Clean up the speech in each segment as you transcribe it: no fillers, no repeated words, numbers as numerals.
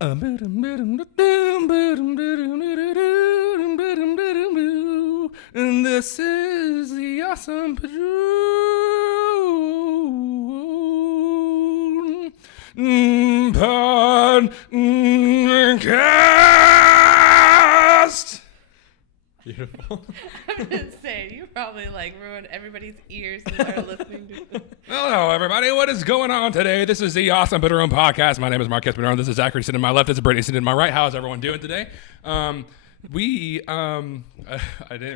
And this is the awesome Padron podcast. Beautiful. I'm just saying, you probably ruined everybody's ears as they're listening to this. Hello, everybody. What is going on today? This is the Awesome Padron podcast. My name is Marquez Padron. This is Zachary sitting to my left. This is Brittany sitting to my right. How's everyone doing today? I didn't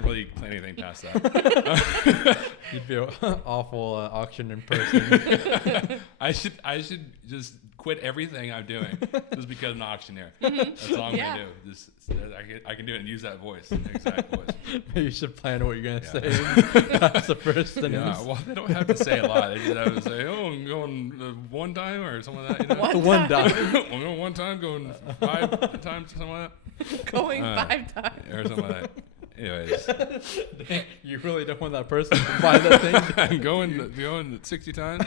really plan anything past that. You'd be an awful auction person. I should just quit everything I'm doing just because I'm an auctioneer. That's all I'm gonna do. I can do it and use that voice, the exact voice. Maybe you should plan what you're gonna say. That's the first sentence. Yeah, well, they don't have to say a lot. They just have to say, "Oh, I'm going one time" or something like that. You know? One time. I'm going one time, going 5 times, something like that. Going 5 times. Or something like that. Anyways, You really don't want that person to buy that thing. I'm going 60 times.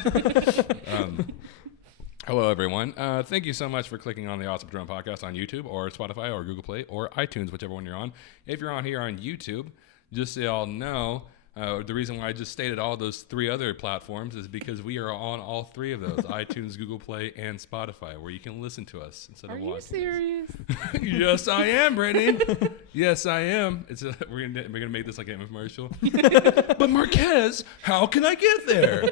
Hello, everyone. Thank you so much for clicking on the Awesome Padron podcast on YouTube or Spotify or Google Play or iTunes, whichever one you're on. If you're on here on YouTube, just so y'all know, the reason why I just stated all those 3 other platforms is because we are on all 3 of those, iTunes, Google Play, and Spotify, where you can listen to us instead of watching us. Are you serious? Yes, I am, Brittany. Yes, I am. We're gonna make this like an infomercial. But Marquez, how can I get there?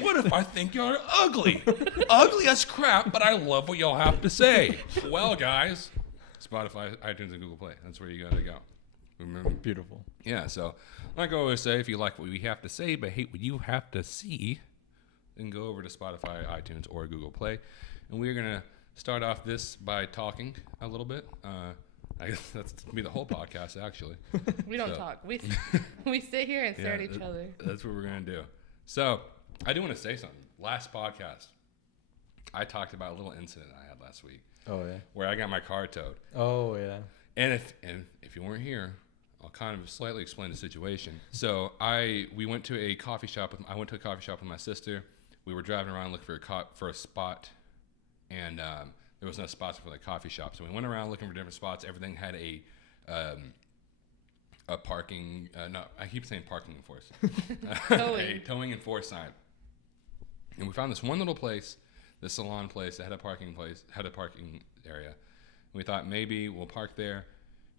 What if I think you're ugly? Ugly as crap, but I love what y'all have to say. Well, guys, Spotify, iTunes, and Google Play. That's where you gotta go. Remember? Beautiful. Yeah, so like I always say, if you like what we have to say but hate what you have to see, then go over to Spotify, iTunes, or Google Play. And we're gonna start off this by talking a little bit. I guess that's gonna be the whole podcast, actually. We don't talk. We sit here and stare at each other. That's what we're gonna do. So I do want to say something. Last podcast, I talked about a little incident I had last week. Oh yeah. Where I got my car towed. Oh yeah. And if you weren't here, I'll kind of slightly explain the situation. So I went to a coffee shop with my sister. We were driving around looking for a spot, and there was no spots for the coffee shop. So we went around looking for different spots. Everything had a parking. No, I keep saying parking enforced. A towing enforced sign. And we found this one little place, the salon place that had a parking area. And we thought maybe we'll park there,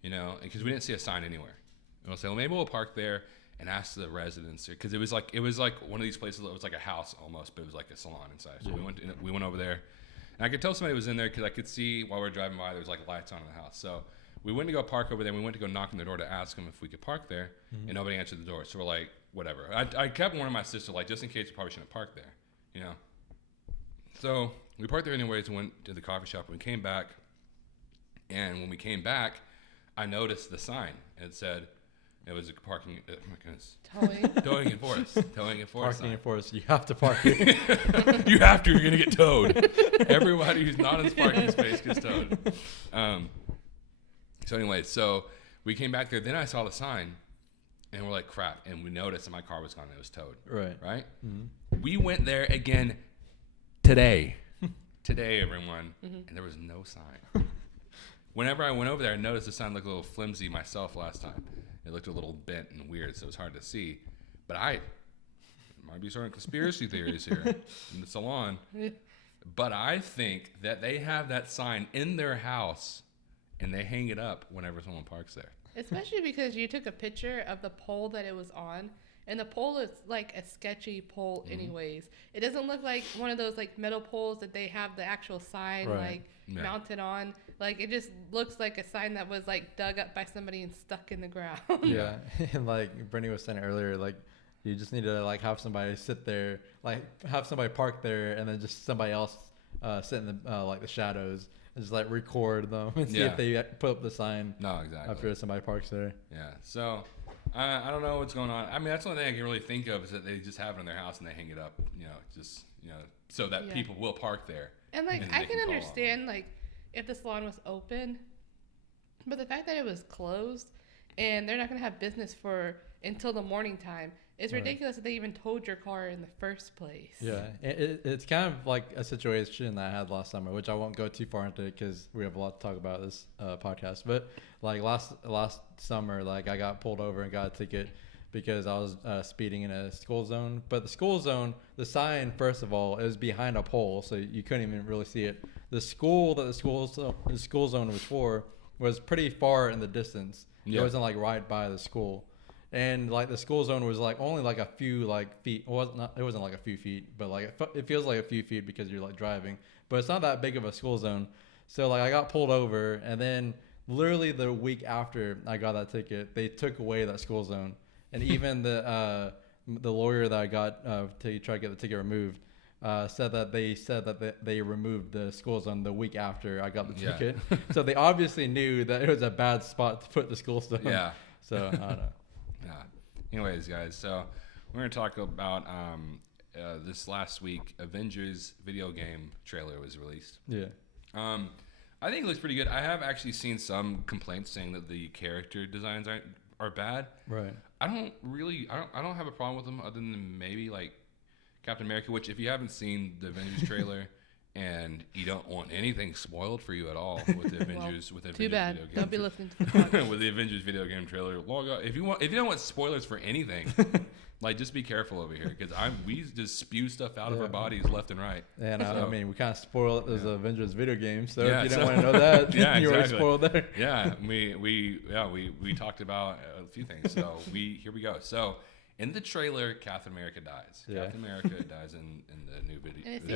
because we didn't see a sign anywhere. And we'll say, well, maybe we'll park there and ask the residents, because it was like one of these places that was like a house almost, but it was like a salon inside. So we went over there, and I could tell somebody was in there because I could see while we were driving by there was like lights on in the house. So we went to go park over there. And we went to go knock on the door to ask them if we could park there, and nobody answered the door. So we're like, whatever. I kept warning my sister, like, just in case we probably shouldn't park there, So we parked there anyways and went to the coffee shop. And we came back, and when we came back, I noticed the sign. And it said, it was a parking, oh my goodness. Towing enforced. Towing enforced. Parking enforced. You have to park it. You have to. You're going to get towed. Everybody who's not in this parking space gets towed. So anyway, so we came back there. Then I saw the sign, and we're like, crap. And we noticed that my car was gone. It was towed. Right? Mm-hmm. We went there again today. Today, everyone. Mm-hmm. And there was no sign. Whenever I went over there, I noticed the sign looked a little flimsy myself last time. It looked a little bent and weird, so it was hard to see. But I might be starting conspiracy theories here in the salon. But I think that they have that sign in their house, and they hang it up whenever someone parks there. Especially because you took a picture of the pole that it was on, and the pole is like a sketchy pole anyways. It doesn't look like one of those like metal poles that they have the actual sign mounted on. Like, it just looks like a sign that was like dug up by somebody and stuck in the ground. Yeah. And like Brittany was saying earlier, like you just need to like have somebody sit there, like have somebody park there, and then just somebody else sit in the like the shadows and just like record them and see if they put up the sign. No, exactly. After somebody parks there. Yeah. So I don't know what's going on. I mean, that's the only thing I can really think of is that they just have it in their house and they hang it up, so that people will park there. And like I can understand like if the salon was open, but the fact that it was closed and they're not going to have business until the morning time, It's ridiculous that they even towed your car in the first place. Yeah, it's kind of like a situation that I had last summer, which I won't go too far into because we have a lot to talk about this podcast. But like last summer, like I got pulled over and got a ticket because I was speeding in a school zone. But the school zone, the sign, first of all, it was behind a pole, so you couldn't even really see it. The school that the school zone was for was pretty far in the distance. Yeah. It wasn't like right by the school. And like the school zone was like only like a few like feet. It wasn't like a few feet, but like it feels like a few feet because you're like driving. But it's not that big of a school zone. So like I got pulled over, and then literally the week after I got that ticket, they took away that school zone. And even the lawyer that I got to try to get the ticket removed said that they removed the school zone the week after I got the ticket. So they obviously knew that it was a bad spot to put the school zone. Yeah. So I don't know. Yeah. Anyways, guys, so we're going to talk about this last week, Avengers video game trailer was released. Yeah. I think it looks pretty good. I have actually seen some complaints saying that the character designs are bad. Right. I don't have a problem with them other than maybe like Captain America, which if you haven't seen the Avengers trailer and you don't want anything spoiled for you at all with the Avengers, too bad. Video game don't be listening to the podcast. with the Avengers video game trailer, log out. If you don't want spoilers for anything, like just be careful over here because we just spew stuff out of our bodies left and right. And so, I mean, we kind of spoiled it as an Avengers video game, so if you don't want to know that, you already spoiled there. Yeah, we talked about a few things. So here we go. So in the trailer, Captain America dies. Yeah. Captain America dies in the new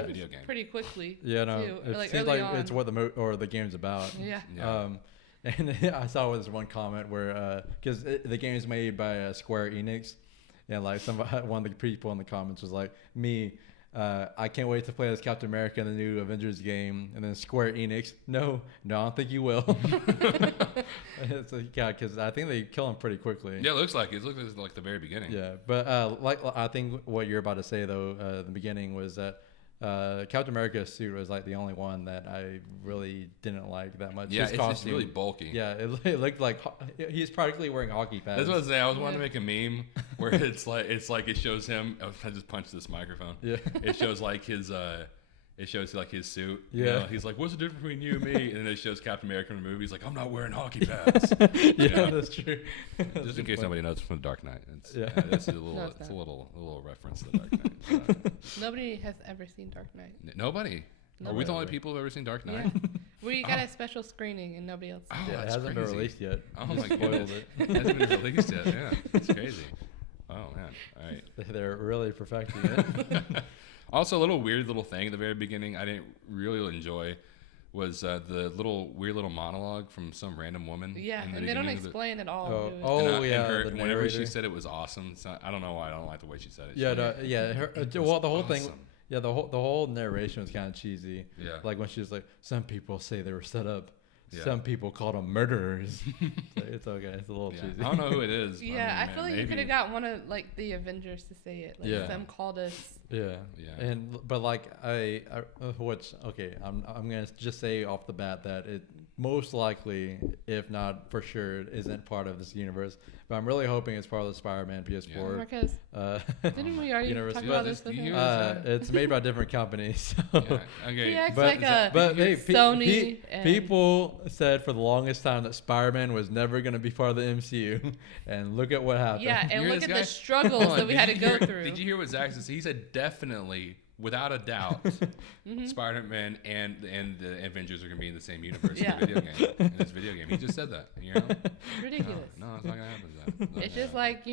video game. Pretty quickly. Yeah, no, too. it seems like it's what the game's about. Yeah. And I saw this one comment where because the game is made by Square Enix, and like one of the people in the comments was like, I can't wait to play as Captain America in the new Avengers game. And then Square Enix, no, I don't think you will. It's like, yeah, because I think they kill him pretty quickly. Yeah, it looks like the very beginning. Yeah, but like I think what you're about to say though, the beginning was that Captain America's suit was like the only one that I really didn't like that much. Yeah, it's really bulky. Yeah, it looked like he's practically wearing hockey pads. That's what I was saying. I was wanting to make a meme where it's like it shows him. I just punched this microphone. Yeah, it shows like his his suit. Yeah, you know? He's like, "What's the difference between you and me?" And then it shows Captain America in the movie. He's like, "I'm not wearing hockey pads." Yeah, that's true. Just in case nobody knows from the Dark Knight. It's a little reference to the Dark Knight. Nobody has ever seen Dark Knight. Nobody. Are we the only people who've ever seen Dark Knight? Yeah. We got a special screening and nobody else. Yeah, it hasn't been released yet. Oh my goodness. It hasn't been released yet. Yeah, it's crazy. Oh man. All right. They're really perfecting it. Also, a weird little thing at the very beginning I didn't really enjoy was the weird little monologue from some random woman. Yeah, and they don't explain at all. Whenever she said it was awesome, I don't know why I don't like the way she said it. The whole thing. Yeah, the whole narration was kind of cheesy. Yeah, like when she was like, "Some people say they were set up. Yeah. Some people called them murderers." It's okay. It's a little cheesy. I don't know who it is. Yeah, I feel like you could have got one of like the Avengers to say it. Like them called us. Yeah. But like I'm gonna just say off the bat that it most likely, if not for sure, isn't part of this universe. But I'm really hoping it's part of the Spider-Man PS4. Because didn't we already talk about this with him? It's made by different companies. So. Yeah. Okay. He acts like Sony. People said for the longest time that Spider-Man was never going to be part of the MCU, and look at what happened. Yeah, and look at the struggles that we had to go through. Did you hear what Zach said? He said definitely, without a doubt, Spider-Man and the Avengers are going to be in the same universe in this video game. He just said that. You know? Ridiculous. No, it's not going to happen, Zach. It's just like,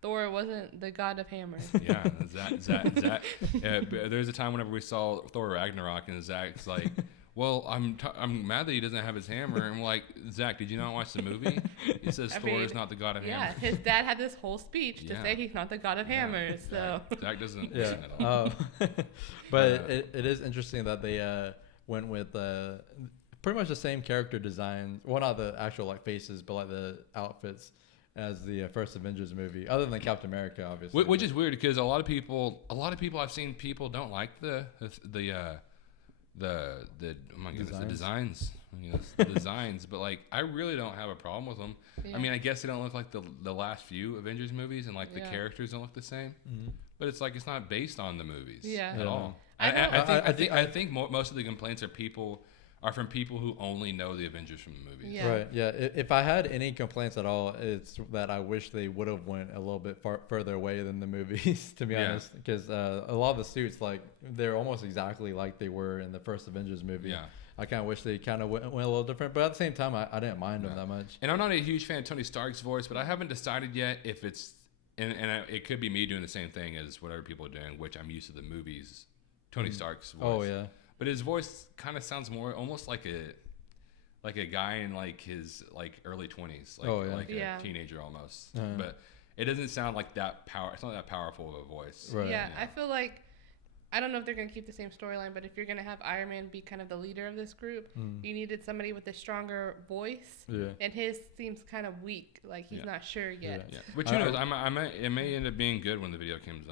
Thor wasn't the god of hammers. Yeah, Zach. There's a time whenever we saw Thor Ragnarok, and Zach's like, "Well, I'm mad that he doesn't have his hammer." And I'm like, "Zach, did you not watch the movie? It says Thor is not the god of hammers." Yeah, his dad had this whole speach to say he's not the god of hammers. So Zach doesn't listen at all. But it is interesting that they went with pretty much the same character design. Well, not the actual like faces, but like the outfits as the first Avengers movie, other than Captain America, obviously. Which is weird because a lot of people I've seen people don't like the oh my goodness, the designs. The designs, but like I really don't have a problem with them. Yeah. I mean, I guess they don't look like the last few Avengers movies, and like the characters don't look the same. Mm-hmm. But it's like it's not based on the movies at all. I think most of the complaints are from people who only know the Avengers from the movies. Yeah. Right. Yeah. If I had any complaints at all, it's that I wish they would have went a little bit further away than the movies, to be honest. Because a lot of the suits, like they're almost exactly like they were in the first Avengers movie. Yeah. I kind of wish they kind of went a little different, but at the same time, I didn't mind them that much. And I'm not a huge fan of Tony Stark's voice, but I haven't decided yet if it's it could be me doing the same thing as whatever people are doing, which I'm used to the movies. Tony Stark's voice. Oh yeah. But his voice kind of sounds more almost like a guy in like his like early 20s, like a teenager almost. But it doesn't sound like that It's not that powerful of a voice. Right. Yeah, I feel like I don't know if they're going to keep the same storyline, but if you're going to have Iron Man be kind of the leader of this group, you needed somebody with a stronger voice. Yeah. And his seems kind of weak, like he's not sure yet. Yeah. But who knows? It may end up being good when the video game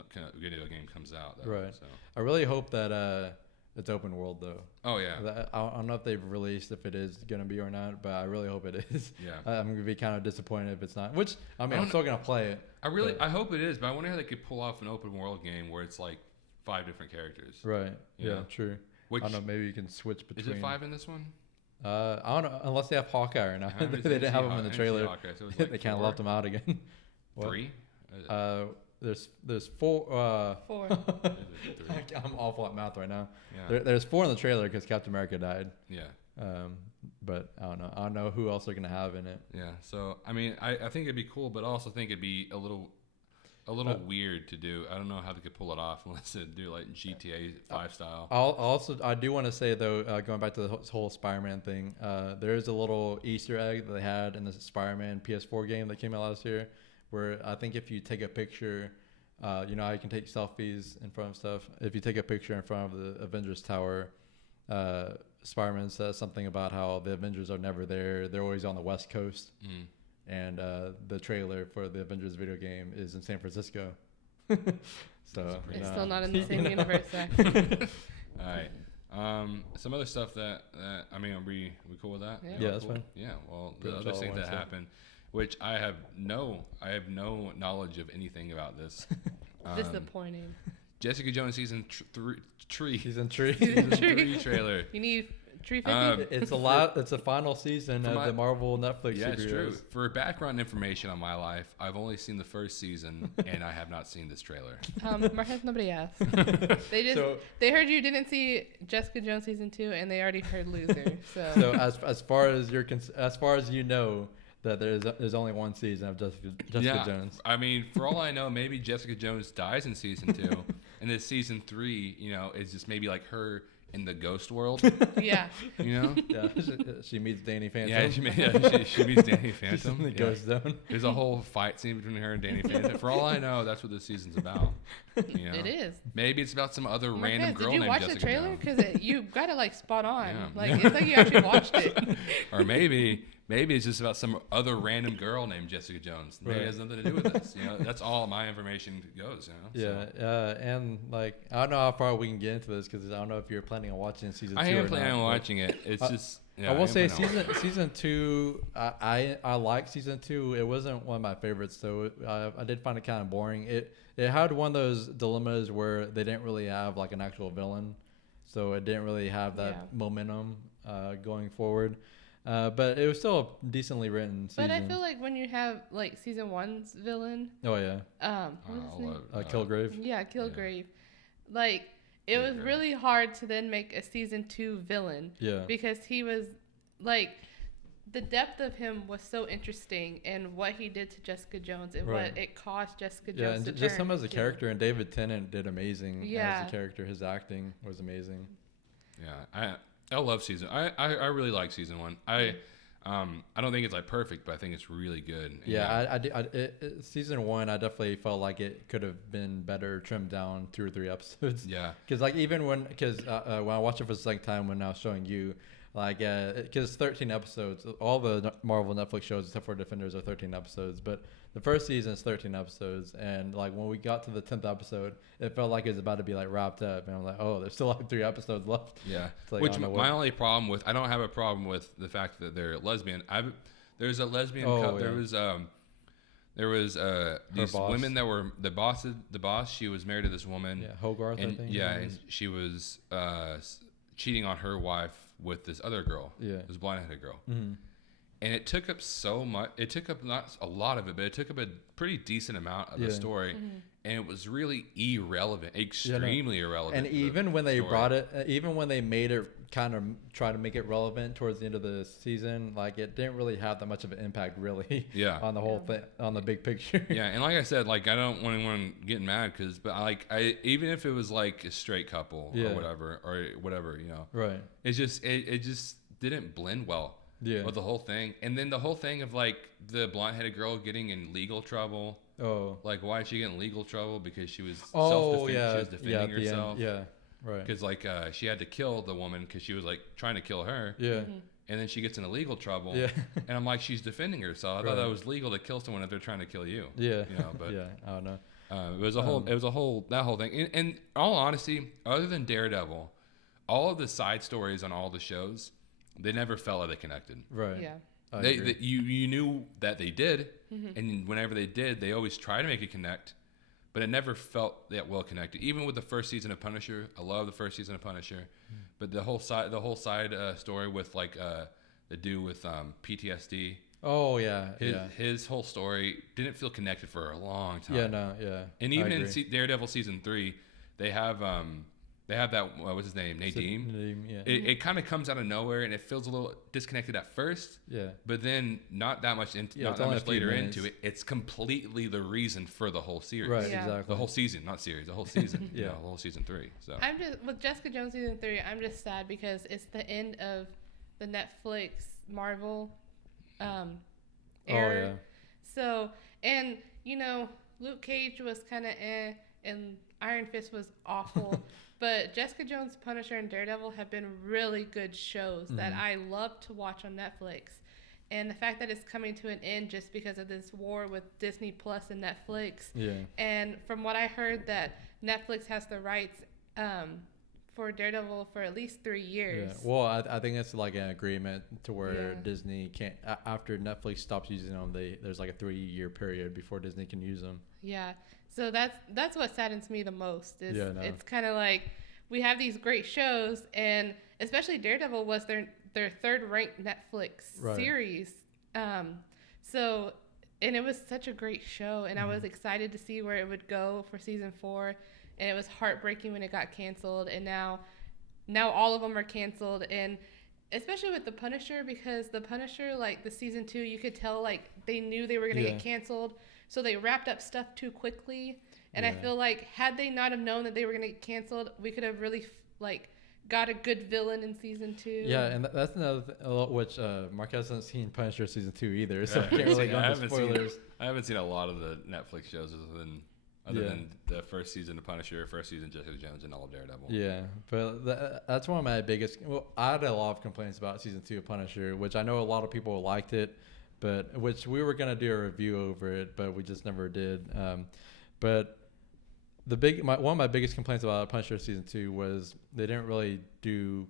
comes out. Though, right. So. I really hope that it's open world though. Oh yeah. I don't know if they've released if it is going to be or not, but I really hope it is. Yeah. I'm going to be kind of disappointed if it's not. Which I'm still going to play it. I hope it is, but I wonder how they could pull off an open world game where it's like 5 different characters. Right. Yeah, true. I don't know. Maybe you can switch between. Is it 5 in this one? I don't know. Unless they have Hawkeye or not. They didn't have him in the trailer. Hawkeye, so like they kind of left him out again. 3? There's 4. 4. I'm awful at math right now. Yeah. There's 4 in the trailer because Captain America died. Yeah. But I don't know. I don't know who else they're gonna have in it. Yeah. So I mean, I think it'd be cool, but I also think it'd be a little weird to do. I don't know how they could pull it off unless they do like GTA 5 style. I do want to say though, going back to the whole Spider-Man thing, there is a little Easter egg that they had in the Spider-Man PS4 game that came out last year, where I think if you take a picture, you know how you can take selfies in front of stuff. If you take a picture in front of the Avengers Tower, Spider-Man says something about how the Avengers are never there. They're always on the West Coast. Mm. And the trailer for the Avengers video game is in San Francisco. So it's still not in the same universe. All right. Some other stuff that I mean, are we cool with that? Yeah, that's fine. Yeah. Well, the other thing that happened, which I have no knowledge of anything about this. Disappointing. Jessica Jones season 3 trailer. You need 350. It's a lot. It's a final season of the Marvel Netflix series. Yeah, it's true. For background information on my life, I've only seen the first season, and I have not seen this trailer. Marcus, nobody asked. They heard you didn't see Jessica Jones season 2, and they already heard Loser. So as far as you know, that there's only one season of Jessica Jones. I mean, for all I know, maybe Jessica Jones dies in season 2, and then season 3, you know, is just maybe like her in the ghost world. Yeah. You know? Yeah. She meets Danny Phantom. Yeah, she meets Danny Phantom. The ghost zone. There's a whole fight scene between her and Danny Phantom. For all I know, that's what this season's about. You know? It is. Maybe it's about some other random girl named Jessica. Did you watch the trailer? Because you got it like spot on. Yeah. Like it's like you actually watched it. Or maybe it's just about some other random girl named Jessica Jones. Maybe it has nothing to do with this. You know, that's all my information goes. You know. Yeah, so. And like I don't know how far we can get into this because I don't know if you're planning on watching season 2. I am planning on watching it. It's just. Yeah, I will say season 2. I like season 2. It wasn't one of my favorites, so I did find it kind of boring. It had one of those dilemmas where they didn't really have like an actual villain, so it didn't really have that momentum going forward. But it was still a decently written season. But I feel like when you have like season 1's villain. Oh yeah. What is his name? Kilgrave. Yeah, Kilgrave. Yeah. Like it was really hard to then make a season 2 villain. Yeah. Because he was like the depth of him was so interesting, and what he did to Jessica Jones and what it caused Jessica Jones to turn. Yeah, and just him as a character, and David Tennant did amazing as a character. His acting was amazing. Yeah, I love season. I really like season 1. I don't think it's like perfect, but I think it's really good. Yeah, season 1, I definitely felt like it could have been better trimmed down 2 or 3 episodes. Yeah, because like when I watched it for the second time when I was showing you, Like, because 13 episodes, all the Marvel Netflix shows except for Defenders are 13 episodes, but the first season is 13 episodes, and like when we got to the 10th episode, it felt like it was about to be like wrapped up, and I'm like, oh, there's still like 3 episodes left. Yeah. Like, Which my only problem with, I don't have a problem with the fact that they're lesbian. There's a lesbian couple. Yeah. There was these women that were the boss. She was married to this woman. Yeah, Hogarth. And, I think. Yeah, and she was cheating on her wife with this other girl. Yeah. This blonde-headed girl. Mm-hmm. And it took up so much. It took up not a lot of it, but it took up a pretty decent amount of the story. Mm-hmm. And it was really irrelevant, extremely irrelevant. And even when they brought it, even when they made it kind of try to make it relevant towards the end of the season, like it didn't really have that much of an impact, really. Yeah. On the whole thing, on the big picture. Yeah, and like I said, like I don't want anyone getting mad I even if it was like a straight couple or whatever, you know. Right. It just didn't blend well. Yeah. With the whole thing, and then the whole thing of like the blonde-headed girl getting in legal trouble. Oh. Like, why is she getting legal trouble? Because she was she was defending herself. Yeah. Right. Because like she had to kill the woman because she was like trying to kill her. Yeah. Mm-hmm. And then she gets into legal trouble. Yeah. And I'm like, she's defending herself. I thought that was legal to kill someone if they're trying to kill you. Yeah. You know, but yeah. I don't know. It was that whole thing. And in all honesty, other than Daredevil, all of the side stories on all the shows, they never felt like they connected. Right. Yeah. You knew that they did, and whenever they did, they always try to make it connect, but it never felt that well connected. Even with the first season of Punisher, I love the first season of Punisher, but the whole side story with like the dude with PTSD. Oh yeah. His whole story didn't feel connected for a long time. Yeah. No. Yeah. And even in Daredevil season 3, they have that what's his name, Nadeem. Yeah. It kind of comes out of nowhere, and it feels a little disconnected at first. Yeah. But then not that much later into it, it's completely the reason for the whole series. Right. Yeah. Exactly. The whole season, not series. The whole season. Yeah. You know, the whole season 3. So I'm just with Jessica Jones season 3. I'm just sad because it's the end of the Netflix Marvel era. Oh yeah. So, and you know, Luke Cage was kind of and Iron Fist was awful. But Jessica Jones, Punisher, and Daredevil have been really good shows that I love to watch on Netflix. And the fact that it's coming to an end just because of this war with Disney Plus and Netflix. Yeah. And from what I heard, that Netflix has the rights for Daredevil for at least 3 years. Yeah. Well, I think it's like an agreement to where Disney can't, after Netflix stops using them, there's like a 3-year period before Disney can use them. Yeah. So that's what saddens me the most. It's kind of like we have these great shows, and especially Daredevil was their third-ranked Netflix series. So, and it was such a great show, and I was excited to see where it would go for season 4, and it was heartbreaking when it got canceled, and now all of them are canceled, and especially with the Punisher, because the Punisher, like the season 2, you could tell like they knew they were gonna get canceled. So they wrapped up stuff too quickly, and I feel like had they not have known that they were going to get canceled, we could have really got a good villain in season 2. Yeah, and that's another which Mark hasn't seen Punisher season 2 either, so I can't really go into spoilers. I haven't seen a lot of the Netflix shows other than the first season of Punisher, first season Jessica Jones, and all of Daredevil. Yeah, but that's one of my biggest. Well, I had a lot of complaints about season 2 of Punisher, which I know a lot of people liked it. But which we were gonna do a review over it, but we just never did. But one of my biggest complaints about Punisher season 2 was they didn't really do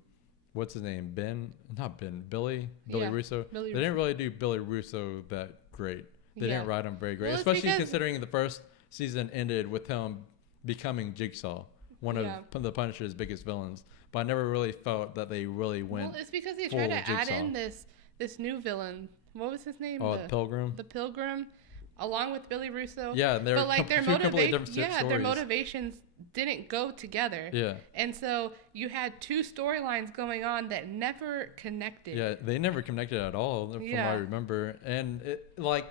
what's his name, Billy Russo. They didn't really do Billy Russo that great. They didn't write him very great, especially considering the first season ended with him becoming Jigsaw, one of the Punisher's biggest villains. But I never really felt that they really went. Well, it's because they tried to add in this new villain. What was his name? Oh, Pilgrim. The Pilgrim, along with Billy Russo. Yeah, and but like their motivations didn't go together. Yeah. And so you had 2 storylines going on that never connected. Yeah, they never connected at all, from what I remember. And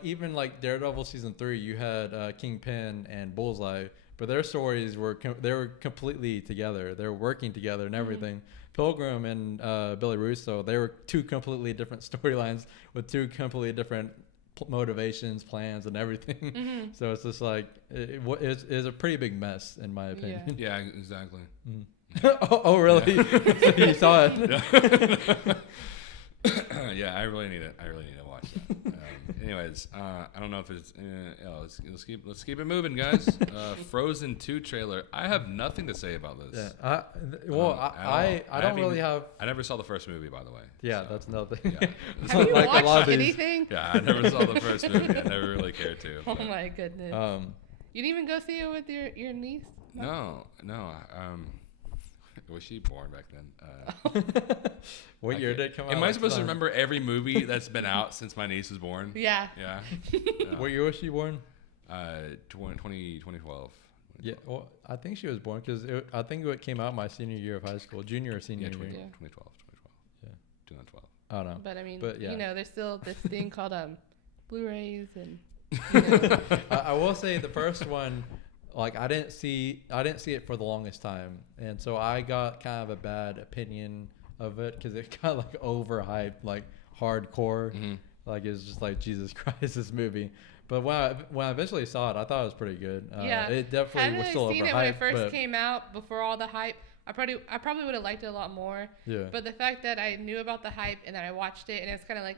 even Daredevil season 3, you had Kingpin and Bullseye, but their stories were completely together. They were working together and everything. Pilgrim and Billy Russo, they were 2 completely different storylines with 2 completely different motivations, plans, and everything. So it's just like it's a pretty big mess in my opinion. Yeah exactly. Oh really? So you saw it. Yeah, I really need it. I really need to watch that. Anyways, I don't know if it's. Let's keep it moving, guys. Frozen 2 trailer. I have nothing to say about this. Yeah. I don't really have. I never saw the first movie, by the way. Yeah, so, that's another thing. Yeah. Have you watched anything? Yeah, I never saw the first movie. I never really cared to. Oh my goodness. You didn't even go see it with your niece? No. Was she born back then? What year did it come out? Am I supposed to remember every movie that's been out since my niece was born? Yeah. Yeah. What year was she born? 2012. Yeah, well, I think she was born because I think it came out my senior year of high school, junior or senior year. 2012. Yeah. 2012. I don't know. But I mean, yeah. there's still this thing called Blu-rays and. I will say the first one, like I didn't see it for the longest time, and so I got kind of a bad opinion of it because it got like overhyped, like hardcore. Mm-hmm. Like it's just like Jesus Christ, this movie. But when I eventually saw it, I thought it was pretty good. Yeah, it definitely was still overhyped. I seen it when it first came out before all the hype. I probably would have liked it a lot more. Yeah. But the fact that I knew about the hype and then I watched it and it's kind of like,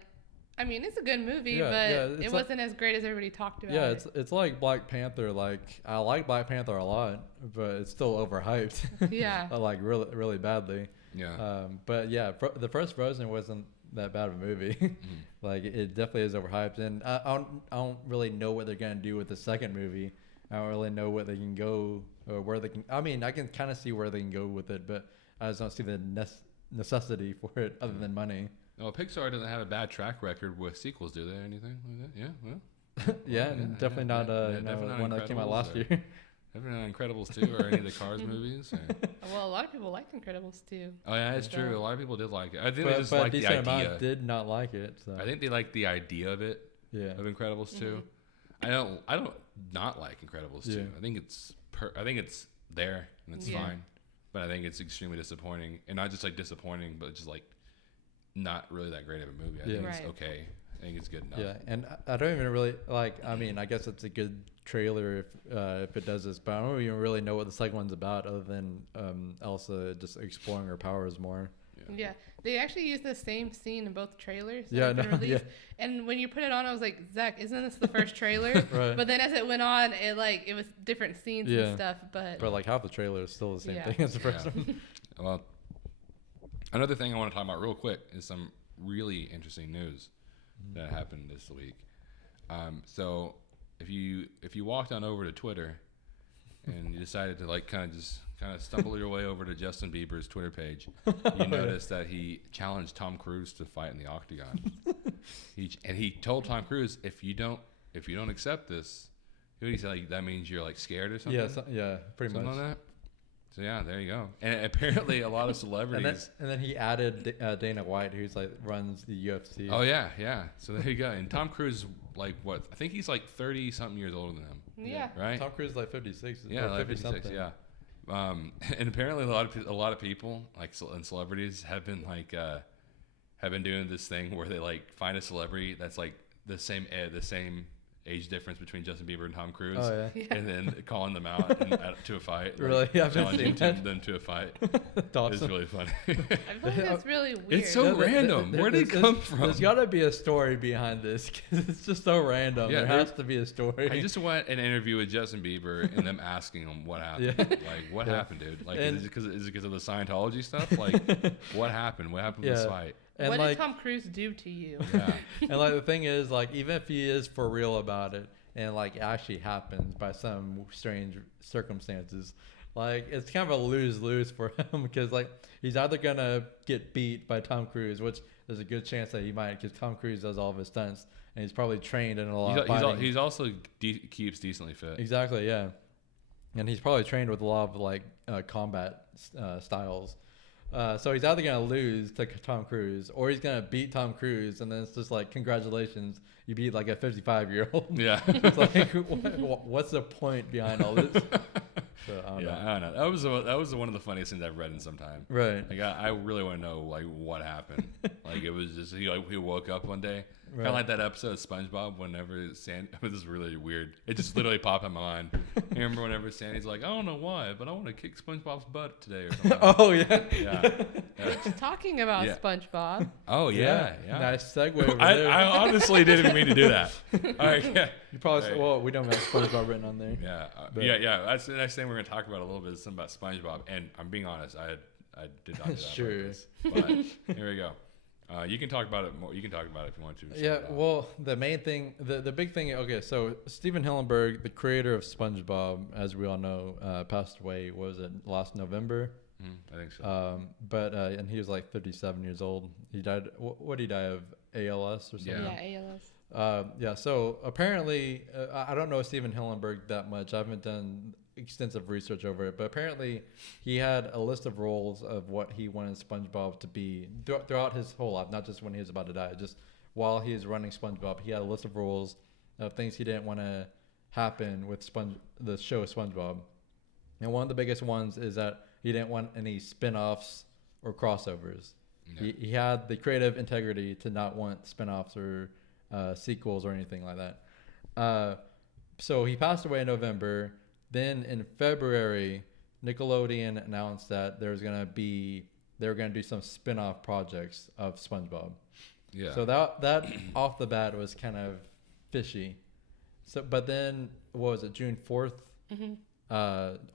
I mean, it's a good movie, but it wasn't as great as everybody talked about. Yeah, it's like Black Panther. Like I like Black Panther a lot, but it's still overhyped. Yeah. Like really, really badly. Yeah. But yeah, the first Frozen wasn't that bad of a movie. Like it definitely is overhyped, and I don't really know what they're gonna do with the second movie. I don't really know what they can go or where they can. I mean, I can kind of see where they can go with it, but I just don't see the necessity for it other than money. Well, Pixar doesn't have a bad track record with sequels, do they? Anything like that? Yeah, well. Yeah, definitely not one that came out last year. Definitely not Incredibles 2 or any of the Cars movies. Or... Well, a lot of people liked Incredibles 2. Oh yeah, it's true. A lot of people did like it. I think they just like the idea. Did not like it. So. I think they like the idea of it. Yeah. Of Incredibles 2. I don't not like Incredibles 2. I think it's there and it's fine, but I think it's extremely disappointing, and not just like disappointing, but just like not really that great of a movie. I think it's okay. I think it's good enough. Yeah, and I don't even really like. I mean, I guess it's a good trailer if it does this, but I don't even really know what the second one's about, other than Elsa just exploring her powers more. Yeah, they actually used the same scene in both trailers. Yeah, And when you put it on, I was like, Zach, isn't this the first trailer? Right. But then as it went on, it was different scenes and stuff. But like half the trailer is still the same thing as the first one. Well, another thing I want to talk about real quick is some really interesting news that happened this week. So if you walked on over to Twitter and you decided to like kind of stumble your way over to Justin Bieber's Twitter page, you noticed that he challenged Tom Cruise to fight in the octagon. He told Tom Cruise, if you don't accept this, what he said, like, that means you're like scared or something. Yeah, pretty much. Like that. So yeah, there you go. And apparently a lot of celebrities. and then he added Dana White, who's like runs the UFC. Oh yeah. So there you go. And Tom Cruise, like what? I think he's like 30 something years older than him. Yeah. Right. Tom Cruise is like 56. Yeah, like 50 56. something. Yeah. And apparently a lot of people like and celebrities have been doing this thing where they like find a celebrity that's like the same age difference between Justin Bieber and Tom Cruise, and then calling them out to a fight. Really? Yeah, challenging them to a fight. Awesome. It's really funny. I feel like that's really weird. It's so random. Where did it come from? There's got to be a story behind this because it's just so random. Yeah, there has to be a story. I just went an interview with Justin Bieber and them asking him what happened. Like, what happened, dude? Like, is it because of the Scientology stuff? Like, what happened? What happened with this fight? And what did Tom Cruise do to you? Yeah. And like the thing is, like, even if he is for real about it, and like it actually happens by some strange circumstances, like it's kind of a lose-lose for him because like he's either gonna get beat by Tom Cruise, which there's a good chance that he might, because Tom Cruise does all of his stunts and he's probably trained in a lot of fighting. He's also keeps decently fit. Exactly, yeah. And he's probably trained with a lot of like combat styles. So he's either going to lose to Tom Cruise or he's going to beat Tom Cruise, and then it's just like, congratulations, you beat like a 55-year-old. Yeah. It's like, what's the point behind all this? So, I don't know. That was one of the funniest things I've read in some time. Right. Like I really want to know like what happened. Like it was just he woke up one day. Right. Kind of like that episode of SpongeBob whenever Sandy. This is really weird. It just literally popped in my mind. I remember whenever Sandy's like, I don't know why, but I want to kick SpongeBob's butt today or something. Oh yeah. Yeah. Talking about SpongeBob. Oh yeah. Nice segue over there. I honestly didn't mean to do that. All right, yeah. You probably well, we don't have SpongeBob written on there. Yeah, That's the next thing we're gonna talk about a little bit is something about SpongeBob. And I'm being honest, I did not do that. Sure. But here we go. You can talk about it more. You can talk about it if you want to. Yeah. Well, the main thing, the big thing. Okay, so Stephen Hillenburg, the creator of SpongeBob, as we all know, passed away. What was it, last November? I think so. But and he was like 37 years old. He died. What did he die of? ALS or something? Yeah, ALS. Yeah. So apparently, I don't know Stephen Hillenburg that much. I haven't done extensive research over it, but apparently he had a list of roles of what he wanted SpongeBob to be throughout his whole life, not just when he was about to die. Just while he was running SpongeBob, he had a list of roles of things he didn't want to happen with the show SpongeBob. And one of the biggest ones is that he didn't want any spin-offs or crossovers. Yeah. He had the creative integrity to not want spin-offs or sequels or anything like that. So he passed away in November. Then in February, Nickelodeon announced that they were going to do some spin-off projects of SpongeBob. Yeah. So that off the bat was kind of fishy. So, but then what was it, June 4th? Mm-hmm.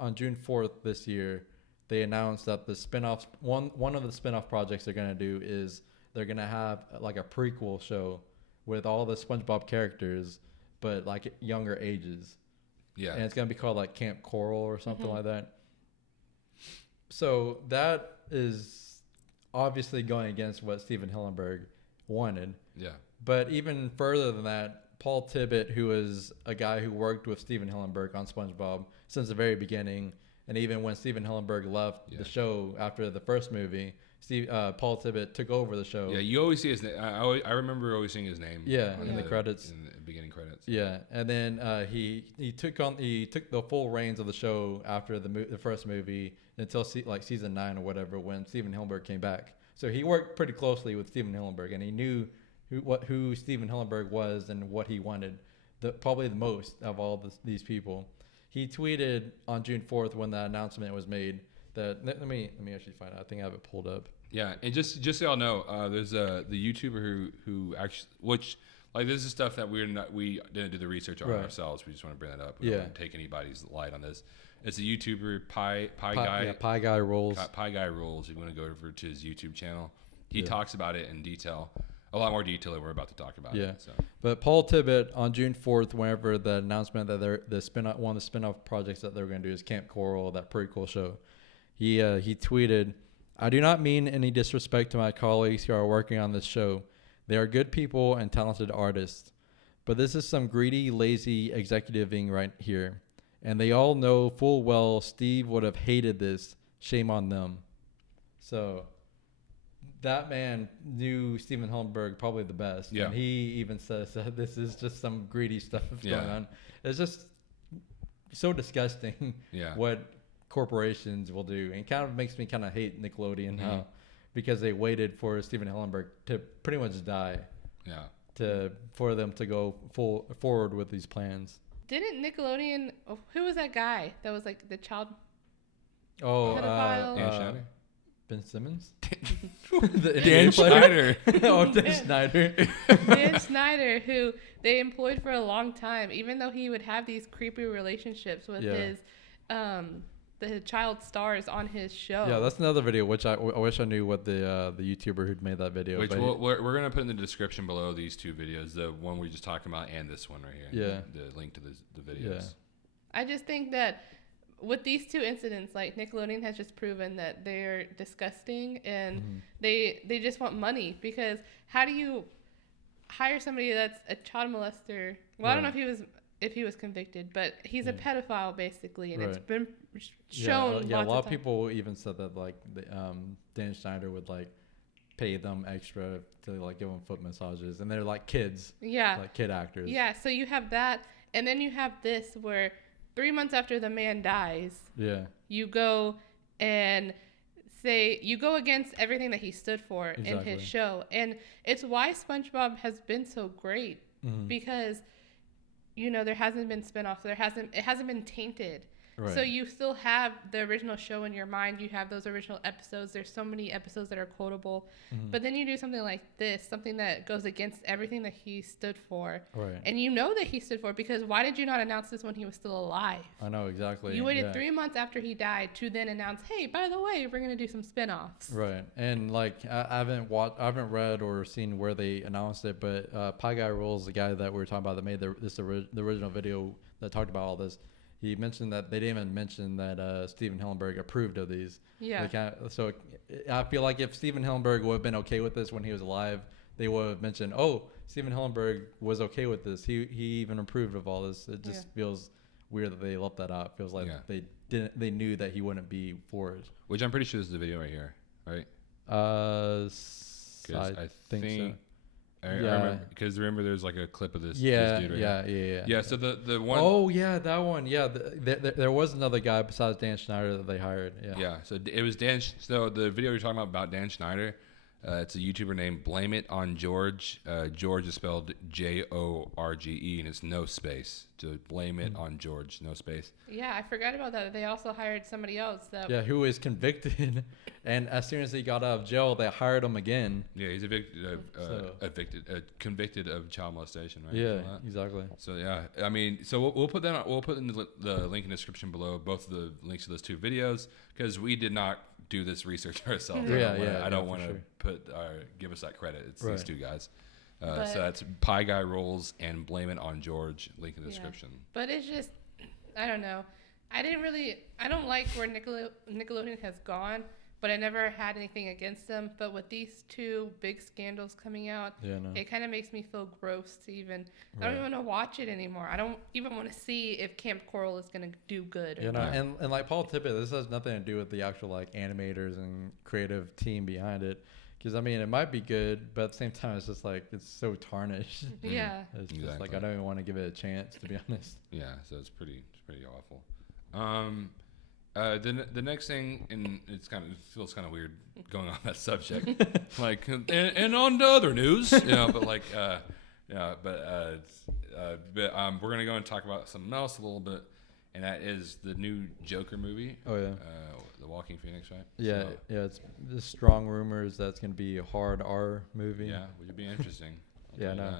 On June 4th this year, they announced that the spin-offs, one of the spin-off projects they're going to do is they're going to have like a prequel show with all the SpongeBob characters, but like younger ages. Yeah. And it's going to be called like Camp Coral or something like that. So that is obviously going against what Stephen Hillenburg wanted. Yeah. But even further than that, Paul Tibbitt, who is a guy who worked with Stephen Hillenburg on SpongeBob since the very beginning, and even when Stephen Hillenburg left the show after the first movie, Paul Tibbitt took over the show. Yeah, you always see his name. I remember always seeing his name. Yeah, in the credits. In the beginning credits. Yeah, and then he took the full reins of the show after the first movie until season 9 or whatever, when Stephen Hillenburg came back. So he worked pretty closely with Stephen Hillenburg, and he knew who Stephen Hillenburg was and what he wanted, probably the most of all these people. He tweeted on June 4th when that announcement was made that let me actually find out. I think I have it pulled up. Yeah, and just so y'all know, there's the YouTuber who actually, which like this is stuff that we didn't do the research on ourselves. We just want to bring that up. We don't want to take anybody's light on this. It's a YouTuber Pie Guy. Yeah, Pie Guy Rules. Pie Guy Rules. If you want to go over to his YouTube channel, he talks about it in detail. A lot more detail than we're about to talk about. Yeah. So. But Paul Tibbitt on June 4th, whenever the announcement that one of the spin-off projects that they were going to do is Camp Coral, that prequel show, he tweeted, "I do not mean any disrespect to my colleagues who are working on this show. They are good people and talented artists. But this is some greedy, lazy executiving right here. And they all know full well Steve would have hated this. Shame on them." So that man knew Stephen Hillenburg probably the best. Yeah. And he even says that this is just some greedy stuff going on. It's just so disgusting what corporations will do. And it kind of makes me kind of hate Nickelodeon because they waited for Stephen Hillenburg to pretty much die. Yeah. For them to go forward with these plans. Didn't Nickelodeon, who was that guy that was like the child pedophile? Ben Simmons? Dan Schneider. Dan Schneider. Dan Schneider, who they employed for a long time, even though he would have these creepy relationships with his the child stars on his show. Yeah, that's another video, which I wish I knew what the YouTuber who'd made that video. Which we're going to put in the description below these two videos, the one we just talking about and this one right here. Yeah. The link to the videos. Yeah. I just think that with these two incidents, like Nickelodeon has just proven that they're disgusting and they just want money, because how do you hire somebody that's a child molester? Well, I don't know if he was convicted, but he's a pedophile basically, and it's been shown. Yeah, a lot of people even said that like Dan Schneider would like pay them extra to like give them foot massages, and they're like kids. Yeah, like kid actors. Yeah, so you have that, and then you have this where 3 months after the man dies, you go and say you go against everything that he stood for in his show. And it's why SpongeBob has been so great, because there hasn't been spinoffs, it hasn't been tainted. Right. So you still have the original show in your mind. You have those original episodes. There's so many episodes that are quotable. But then you do something like this, something that goes against everything that he stood for. Right. And you know that he stood for, because why did you not announce this when he was still alive? I know, exactly. You waited 3 months after he died to then announce, hey, by the way, we're going to do some spin-offs. Right. And like I haven't read or seen where they announced it, but Pie Guy Rules, the guy that we were talking about that made the original video that talked about all this, he mentioned that they didn't even mention that Stephen Hillenburg approved of these. Yeah. So I feel like if Stephen Hillenburg would have been okay with this when he was alive, they would have mentioned, oh, Stephen Hillenburg was okay with this. He even approved of all this. It just feels weird that they left that out. It feels like they knew that he wouldn't be for it. Which I'm pretty sure is the video right here, right? I think so. I remember, because remember there's like a clip of this dude right yeah. Yeah, so the one... Oh, yeah, that one. Yeah, there was another guy besides Dan Schneider that they hired. Yeah, so it was Dan... So the video you're talking about Dan Schneider, it's a YouTuber named Blame It on George. George is spelled Jorge, and it's no space. So Blame It on George, no space. Yeah, I forgot about that. They also hired somebody else. Who is convicted, and as soon as he got out of jail, they hired him again. Yeah, he's convicted of child molestation, right? Yeah, exactly. So yeah, I mean, so we'll put that we'll put in the link in the description below, both of the links to those two videos, because we did not do this research ourselves. I don't want to give us that credit. It's these two guys. So that's Pie Guy Rolls and Blame It on George. Link in the description. But it's just, I don't know. I don't like where Nickelodeon has gone, but I never had anything against them. But with these two big scandals coming out, it kind of makes me feel gross to even, I don't even want to watch it anymore. I don't even want to see if Camp Coral is going to do good. Or not. And like Paul Tippett, this has nothing to do with the actual like animators and creative team behind it. Because, I mean, it might be good, but at the same time, it's just like, it's so tarnished. Yeah. It's just like, I don't even want to give it a chance, to be honest. Yeah, so it's pretty awful. The next thing, and it feels kind of weird going on that subject, like, and on to other news, but like, we're gonna go and talk about something else a little bit, and that is the new Joker movie. Oh yeah. The Walking Phoenix, right? Yeah, it's there's strong rumors that it's gonna be a hard R movie. Yeah, which would be interesting. Yeah, no.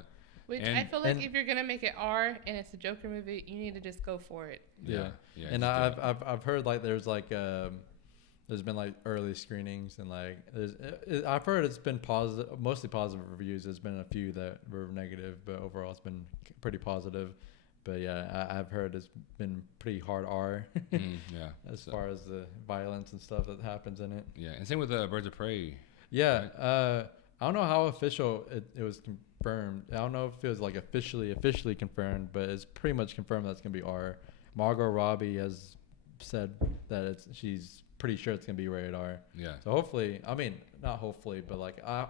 Which I feel like if you're gonna make it R and it's a Joker movie, you need to just go for it. Yeah. And I've heard like there's like there's been like early screenings and like I've heard it's been mostly positive reviews. There's been a few that were negative, but overall it's been pretty positive. But yeah, I've heard it's been pretty hard R. As far as the violence and stuff that happens in it. Yeah, and same with Birds of Prey. Yeah, right? I don't know how official it was confirmed. I don't know if it was like officially confirmed, but it's pretty much confirmed that it's gonna be R. Margot Robbie has said that she's pretty sure it's gonna be rated R. Yeah. So hopefully, I mean not hopefully, but like I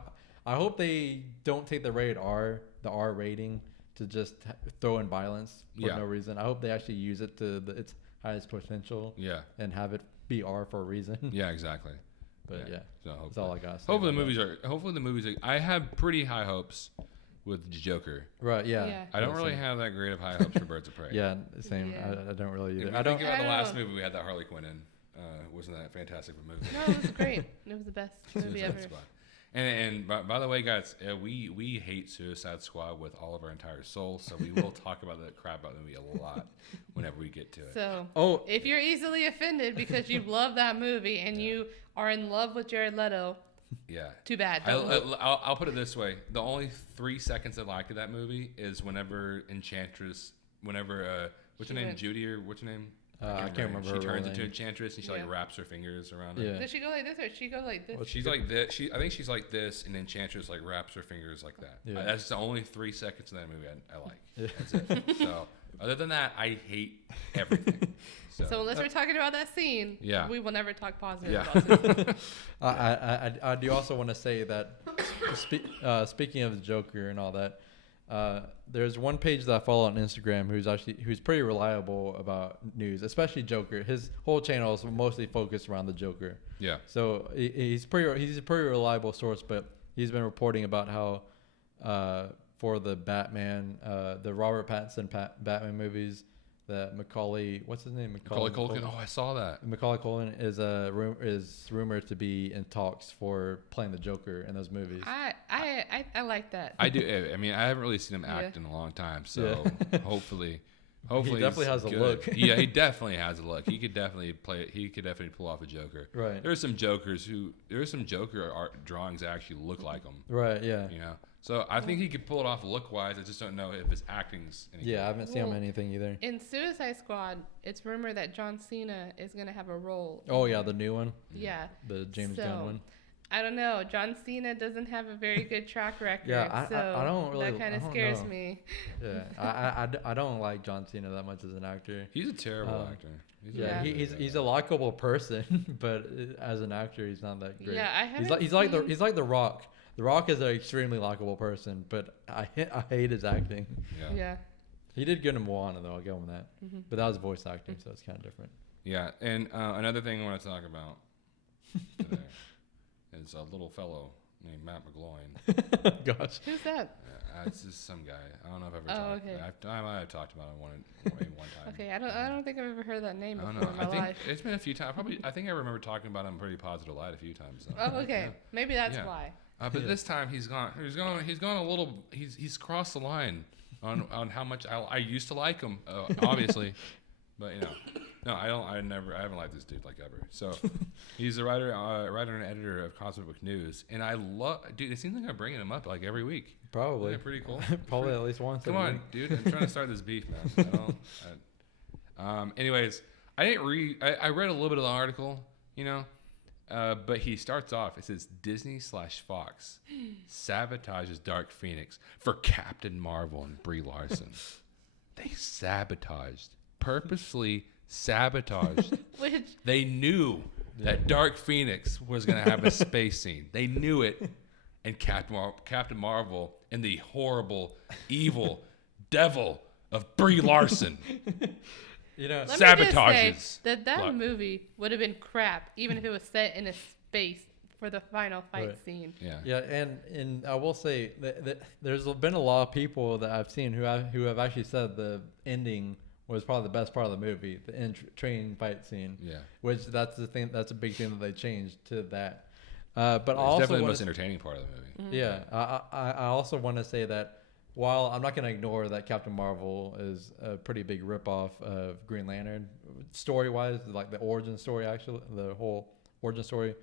hope they don't take the rated R, the R rating, to just throw in violence for no reason. I hope they actually use it to its highest potential. Yeah. And have it be R for a reason. Yeah, exactly. But so that's all I got. Hopefully the movies are. I have pretty high hopes with Joker. Right. Yeah. I don't really have that great of high hopes for Birds of Prey. Yeah. Same. Yeah. I don't really either. I don't think about the last movie we had that Harley Quinn in. Wasn't that fantastic of a movie? No, it was great. It was the best movie ever. And by the way, guys, we hate Suicide Squad with all of our entire soul, so we will talk about the crap about the movie a lot whenever we get to it. So, if you're easily offended because you love that movie and you are in love with Jared Leto, too bad. I'll put it this way: the only 3 seconds I liked of that movie is whenever Enchantress, what's her name, Judy, or what's her name? I can't remember. She turns into Enchantress and she like wraps her fingers around it. Does she go like this or she go like this? Well, she's like this. I think she's like this, and Enchantress like wraps her fingers like that. Yeah. That's the only 3 seconds of that movie I like. That's it. So other than that, I hate everything. So unless we're talking about that scene, we will never talk positive about it. I do also want to say that speaking of the Joker and all that, there's one page that I follow on Instagram who's pretty reliable about news, especially Joker. His whole channel is mostly focused around the Joker. Yeah. So he's a pretty reliable source, but he's been reporting about how for the Batman, the Robert Pattinson Batman movies, that Macaulay, what's his name? Macaulay Culkin. Oh, I saw that. Macaulay Culkin is rumored to be in talks for playing the Joker in those movies. I like that. I do. I mean, I haven't really seen him act in a long time, so hopefully he definitely has a look. Yeah, he definitely has a look. He could definitely pull off a Joker. Right. There's some Joker art drawings that actually look like him. Right. Yeah. You know. So I think he could pull it off look-wise. I just don't know if his acting's any good. Yeah, I haven't seen him in anything either. In Suicide Squad, it's rumored that John Cena is going to have a role. Oh, yeah, the new one? Yeah. The James Gunn one? I don't know. John Cena doesn't have a very good track record. Yeah, I don't really. That kind of scares me. Yeah, I don't like John Cena that much as an actor. He's a terrible actor. He's a likable person, but as an actor, he's not that great. Yeah, I haven't. He's like The Rock. The Rock is an extremely likable person, but I hate his acting. Yeah. He did good in Moana, though. I'll give him that. Mm-hmm. But that was voice acting, so it's kind of different. Yeah, and another thing I want to talk about today is a little fellow named Matt McGloin. Gosh. Who's that? It's just some guy. I don't know if I've ever talked. Okay. I might have talked about him one time. Okay, I don't think I've ever heard that name before in my think life. It's been a few times. I think I remember talking about him in pretty positive light a few times. So. Oh, okay. Yeah. Maybe that's why. But this time he's gone a little. He's crossed the line on how much I used to like him, obviously, but no, I haven't liked this dude like ever. So he's a writer and editor of Comic Book News, and I love, dude. It seems like I'm bringing him up like every week. Probably. Yeah, pretty cool. Probably at least once. Come on, dude. I'm trying to start this beef, man. Anyways, I didn't read. I read a little bit of the article, but he starts off. It says Disney/Fox sabotages Dark Phoenix for Captain Marvel and Brie Larson. They purposely sabotaged. Which they knew that Dark Phoenix was going to have a space scene. They knew it, and Captain Marvel and the horrible, evil devil of Brie Larson. Sabotages. That movie would have been crap, even if it was set in a space for the final fight scene. Yeah, and I will say that there's been a lot of people that I've seen who have actually said the ending was probably the best part of the movie, the train fight scene. Yeah, which that's a big thing that they changed to that. But it's also definitely the most entertaining part of the movie. Mm-hmm. Yeah, I also want to say that. While I'm not going to ignore that Captain Marvel is a pretty big ripoff of Green Lantern, story-wise, like the origin story, actually, the whole origin story.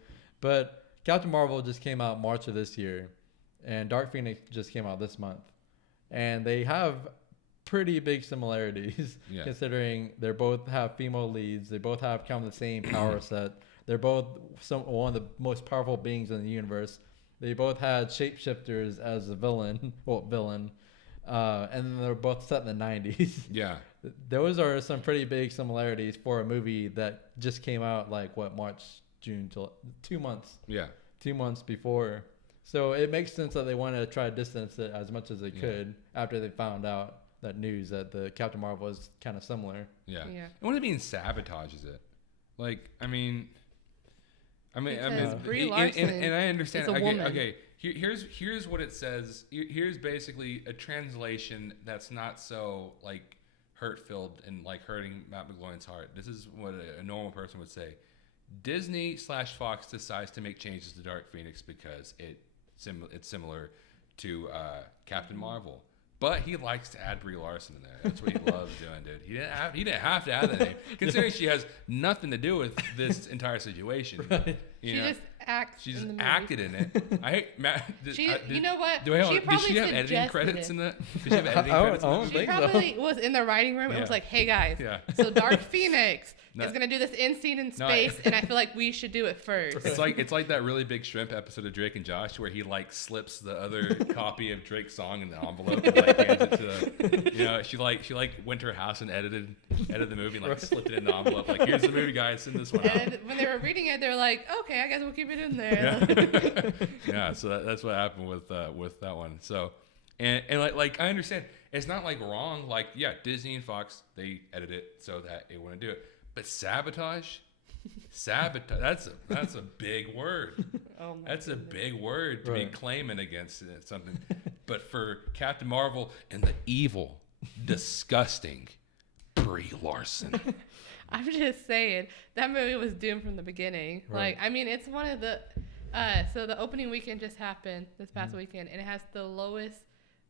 But Captain Marvel just came out March of this year, and Dark Phoenix just came out this month. And they have pretty big similarities, considering they both have female leads. They both have kind of the same power set. They're both one of the most powerful beings in the universe. They both had shapeshifters as a villain. And they're both set in the 90s. Yeah. Those are some pretty big similarities for a movie that just came out March, June, 2 months. Yeah. 2 months before. So it makes sense that they want to try to distance it as much as they could after they found out that news that the Captain Marvel is kind of similar. Yeah. And what do you mean sabotages it? Brie Larson and I understand. Okay. Here's what it says. Here's basically a translation that's not so hurt-filled and hurting Matt McGloin's heart. This is what a normal person would say. Disney/Fox decides to make changes to Dark Phoenix because it's similar to Captain Marvel. But he likes to add Brie Larson in there. That's what he loves doing, dude. He didn't have to add that name, considering she has nothing to do with this entire situation. Right. She just acts. She just acted in it. I hate Matt. You know what? Did she have editing credits in that? Did she have editing credits? I don't think so. She probably was in the writing room and was like, "Hey guys, so Dark Phoenix is gonna do this end scene in space, and I feel like we should do it first." It's like that really big shrimp episode of Drake and Josh where he slips the other copy of Drake's song in the envelope and hands it to she went to her house and edited the movie and slipped it in the envelope here's the movie, guys, send this one out. And when they were reading it, they were like, "Okay, I guess we'll keep it in there." Yeah, so that's what happened with that one. So and I understand it's not wrong. Disney and Fox, they edit it so that it wouldn't do it. But sabotage, that's a big word. Oh my that's goodness. A big word to be claiming against something. But for Captain Marvel and the evil, disgusting Brie Larson. I'm just saying that movie was doomed from the beginning. Right. Like, I mean, it's one of the. So the opening weekend just happened this past weekend, and it has the lowest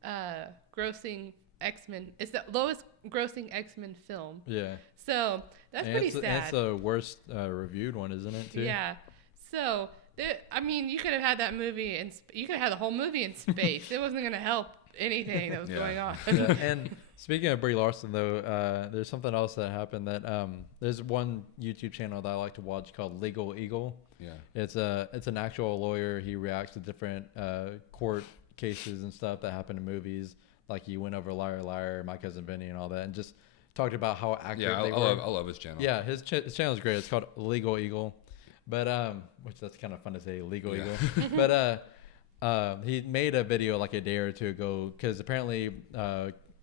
grossing X-Men. It's the lowest grossing X-Men film. Yeah. So that's pretty sad. It's the worst reviewed one, isn't it? Too. Yeah. So I mean, you could have had that movie you could have had the whole movie in space. It wasn't going to help anything that was going on. Yeah. And speaking of Brie Larson, though, there's something else that happened that there's one YouTube channel that I like to watch called Legal Eagle. Yeah. It's an actual lawyer. He reacts to different court cases and stuff that happen in movies. Like he went over Liar Liar, My Cousin Vinny, and all that, and just talked about how accurate they were. I love his channel. Yeah, his channel is great. It's called Legal Eagle, but which that's kind of fun to say, Legal Eagle. But he made a video like a day or two ago because apparently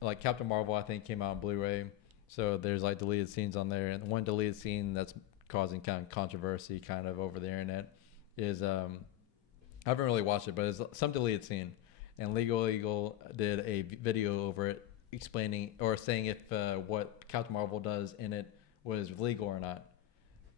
like Captain Marvel I think came out on Blu-ray, so there's like deleted scenes on there, and one deleted scene that's causing kind of controversy kind of over the internet is I haven't really watched it, but it's some deleted scene. And Legal Eagle did a video over it explaining or saying if what Captain Marvel does in it was legal or not.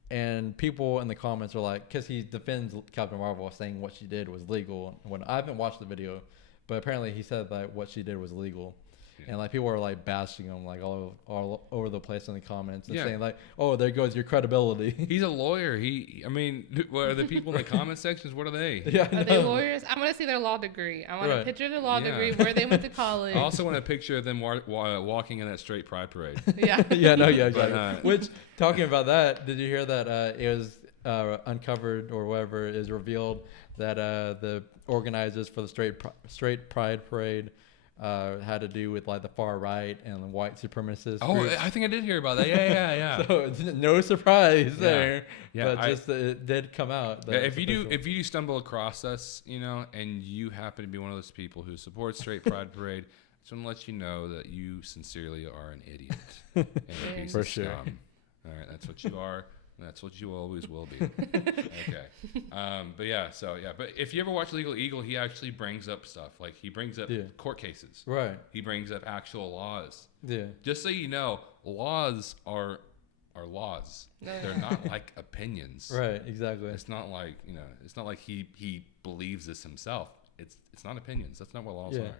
And people in the comments are like, because he defends Captain Marvel saying what she did was legal. When I haven't watched the video, but apparently he said that what she did was legal. Yeah. And like people are like bashing him like all over the place in the comments and saying like, "Oh, there goes your credibility." He's a lawyer. I mean, what are the people in the comment sections? What are they? Yeah, are they lawyers? I want to see their law degree. I want a picture of their law degree, where they went to college. I also want a picture of them walking in that straight pride parade. Yeah. Exactly. Which, talking about that, did you hear that it was uncovered or whatever is revealed that the organizers for the straight pride parade had to do with like the far right and the white supremacist groups. I think I did hear about that. Yeah. So no surprise there. Yeah, but it did come out. If you do stumble across us, and you happen to be one of those people who supports straight pride parade, I just want to let you know that you sincerely are an idiot and a piece of scum. All right, that's what you are. That's what you always will be. Okay. But if you ever watch Legal Eagle, he actually brings up stuff. Like he brings up court cases. Right. He brings up actual laws. Yeah. Just so you know, laws are laws. They're not like opinions. Right, exactly. It's not like, it's not like he believes this himself. It's not opinions. That's not what laws are.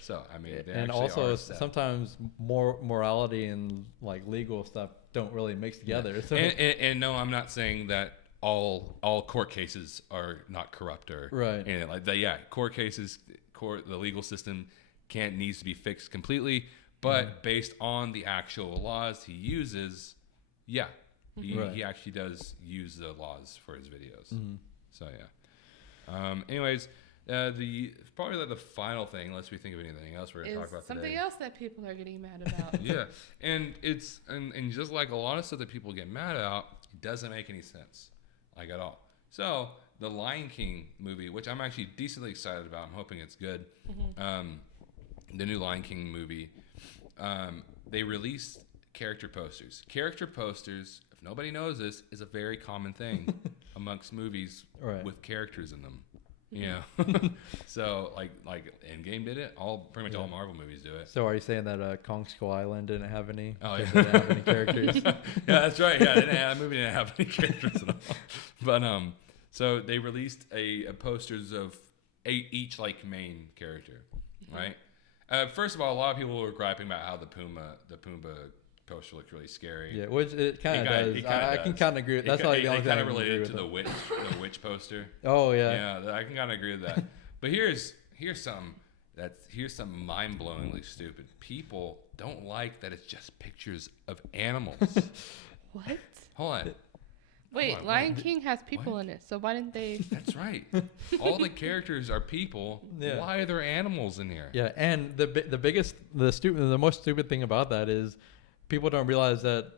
So I mean, they and also sometimes morality and like legal stuff don't really mix together. So and no, I'm not saying that all court cases are not corrupt or anything like that. Yeah, court cases, the legal system needs to be fixed completely. But based on the actual laws he uses, he actually does use the laws for his videos. Mm-hmm. So anyways. Probably the final thing, unless we think of anything else we're gonna talk about something today. Else that people are getting mad about. Yeah, and it's and just like a lot of stuff that people get mad about, it doesn't make any sense, like at all. So the Lion King movie, which I'm actually decently excited about, I'm hoping it's good. Mm-hmm. The new Lion King movie, they released character posters. Character posters, if nobody knows this, is a very common thing amongst movies with characters in them. Yeah. So like Endgame did it. Pretty much all Marvel movies do it. So are you saying that Kong Skull Island didn't have any? Oh yeah. Didn't have any characters. Yeah, that's right. Yeah, that movie didn't have any characters at all. But so they released a posters of each like main character, right? First of all, a lot of people were griping about how the Pumbaa poster looked really scary. Yeah, which it kind of does. I can kind of agree with that. That's like the only thing. Kind of related to the witch poster. Oh yeah. Yeah, I can kind of agree with that. But here's something mind-blowingly stupid. People don't like that it's just pictures of animals. What? Hold on. Wait, Lion King has people in it, so why didn't they? That's right. All the characters are people. Yeah. Why are there animals in here? Yeah, and the most stupid thing about that is people don't realize that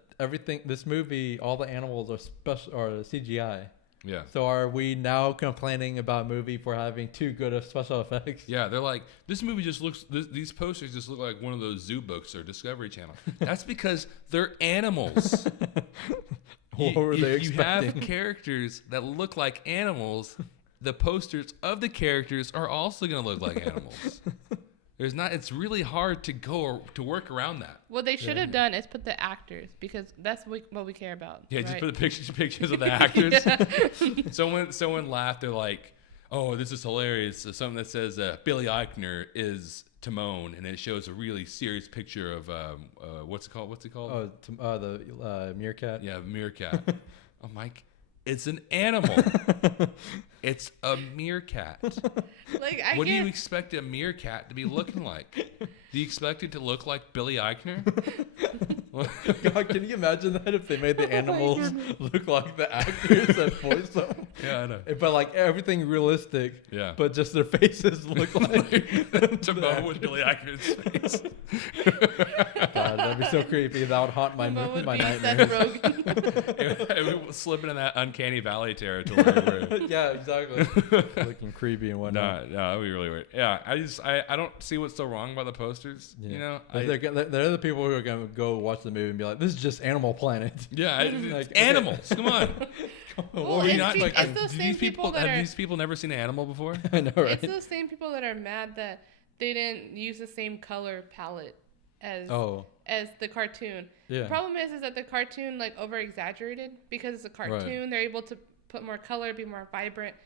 this movie, all the animals are CGI. Yeah. So are we now complaining about a movie for having too good of special effects? Yeah, they're like, this movie just looks, these posters just look like one of those zoo books or Discovery Channel. That's because they're animals. What were they expecting? You have characters that look like animals. The posters of the characters are also going to look like animals. There's not. It's really hard to work around that. What they should have done is put the actors, because that's what we care about. Yeah, right? just put the pictures of the actors. Someone laughed. They're like, "Oh, this is hilarious." So something that says Billy Eichner is Timon, and it shows a really serious picture of what's it called? Oh, the meerkat. Yeah, meerkat. Oh, Mike, it's an animal. It's a meerkat. Like, What do you expect a meerkat to be looking like? Do you expect it to look like Billy Eichner? God, can you imagine that if they made the animals look like the actors that voice them? Yeah, I know. But like everything realistic. Yeah. But just their faces look like Timon with Billy Eichner's face. God, that'd be so creepy. That would haunt my nightmares. It would slip into that uncanny valley territory. Where Yeah, exactly. Looking creepy and whatnot. no, that'd be really weird. Yeah, I don't see what's so wrong about the posters. Yeah. You know, they're the people who are gonna go watch the movie and be like, "This is just Animal Planet." yeah, it's Like, animals. Come on. Well, Are you it's not, like, it's those same people that have are. these people never seen an animal before? I know, right? It's those same people that are mad that they didn't use the same color palette as the cartoon. Yeah. The problem is that the cartoon like over exaggerated, because it's a cartoon. Right. They're able to put more color, be more vibrant.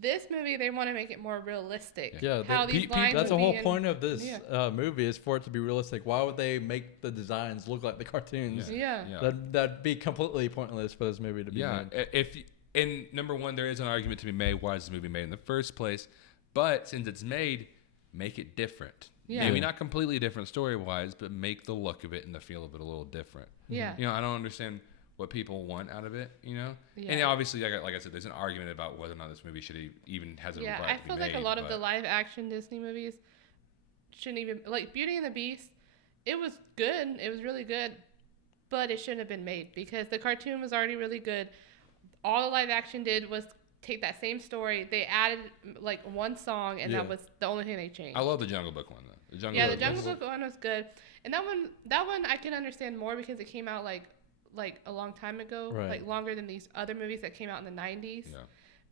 This movie, they want to make it more realistic. Yeah, how these lines that's the would be whole in- point of this movie is for it to be realistic. Why would they make the designs look like the cartoons? Yeah. That'd be completely pointless for this movie to be made. And number one, there is an argument to be made. Why is this movie made in the first place? But since it's made, make it different. Yeah. Maybe not completely different story-wise, but make the look of it and the feel of it a little different. Yeah. You know, I don't understand what people want out of it, you know? Yeah. And obviously, like I said, there's an argument about whether or not this movie should even has a right to be made. I feel like a lot of the live-action Disney movies shouldn't even... Like, Beauty and the Beast, it was good. It was really good. But it shouldn't have been made because the cartoon was already really good. All the live-action did was take that same story. They added, like, one song, and that was the only thing they changed. I love the Jungle Book one, though. The Jungle Book one was good. And that one I can understand more because it came out, like a long time ago, like longer than these other movies that came out in the 90s. Yeah.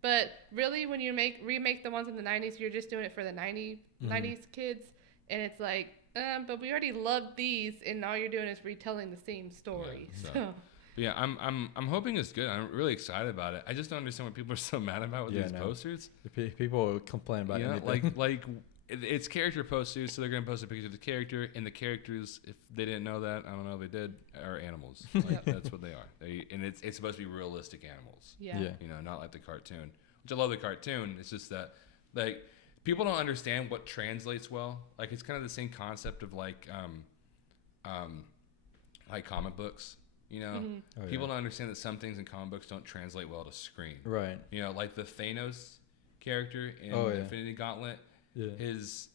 But really, when you remake the ones in the 90s, you're just doing it for the 90s kids. And it's like, but we already loved these, and all you're doing is retelling the same story. Yeah, so. Yeah, I'm hoping it's good. I'm really excited about it. I just don't understand what people are so mad about with these posters. People complain about anything. like it's character posters, so they're gonna post a picture of the character, and the characters, if they didn't know that, I don't know if they did, are animals. Like, that's what they are. And it's supposed to be realistic animals. Yeah. You know, not like the cartoon. Which I love the cartoon. It's just that like people don't understand what translates well. Like it's kind of the same concept of like comic books. You know, people don't understand that some things in comic books don't translate well to screen. Right. You know, like the Thanos character in Infinity Gauntlet. Yeah. His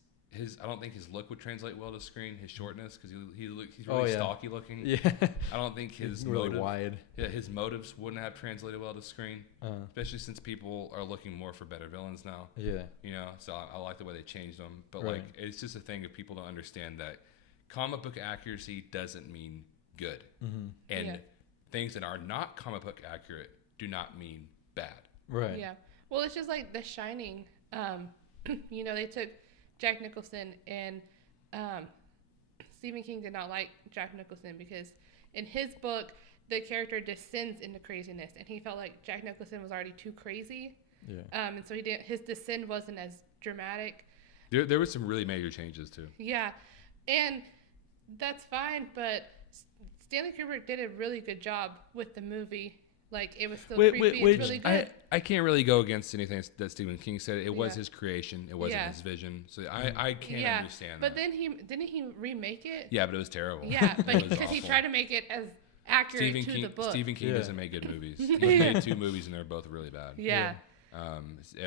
I don't think his look would translate well to screen. His shortness, because he's really stocky looking. Yeah. I don't think his really wide. Yeah, his motives wouldn't have translated well to screen. Especially since people are looking more for better villains now. Yeah. You know, so I like the way they changed them. But like, it's just a thing if people don't understand that comic book accuracy doesn't mean good, and things that are not comic book accurate do not mean bad. Right. Yeah. Well, it's just like The Shining. You know, they took Jack Nicholson, and Stephen King did not like Jack Nicholson because in his book, the character descends into craziness, and he felt like Jack Nicholson was already too crazy. Yeah. And so his descent wasn't as dramatic. There were some really major changes too. Yeah. And that's fine, but Stanley Kubrick did a really good job with the movie. Like, it was still creepy. It's really good. I can't really go against anything that Stephen King said. It was his creation. It wasn't his vision. So I can't understand but that. then didn't he remake it? Yeah, but it was terrible. Yeah, but because he tried to make it as accurate the book. Stephen King doesn't make good movies. He made 2 movies, and they're both really bad. Yeah. I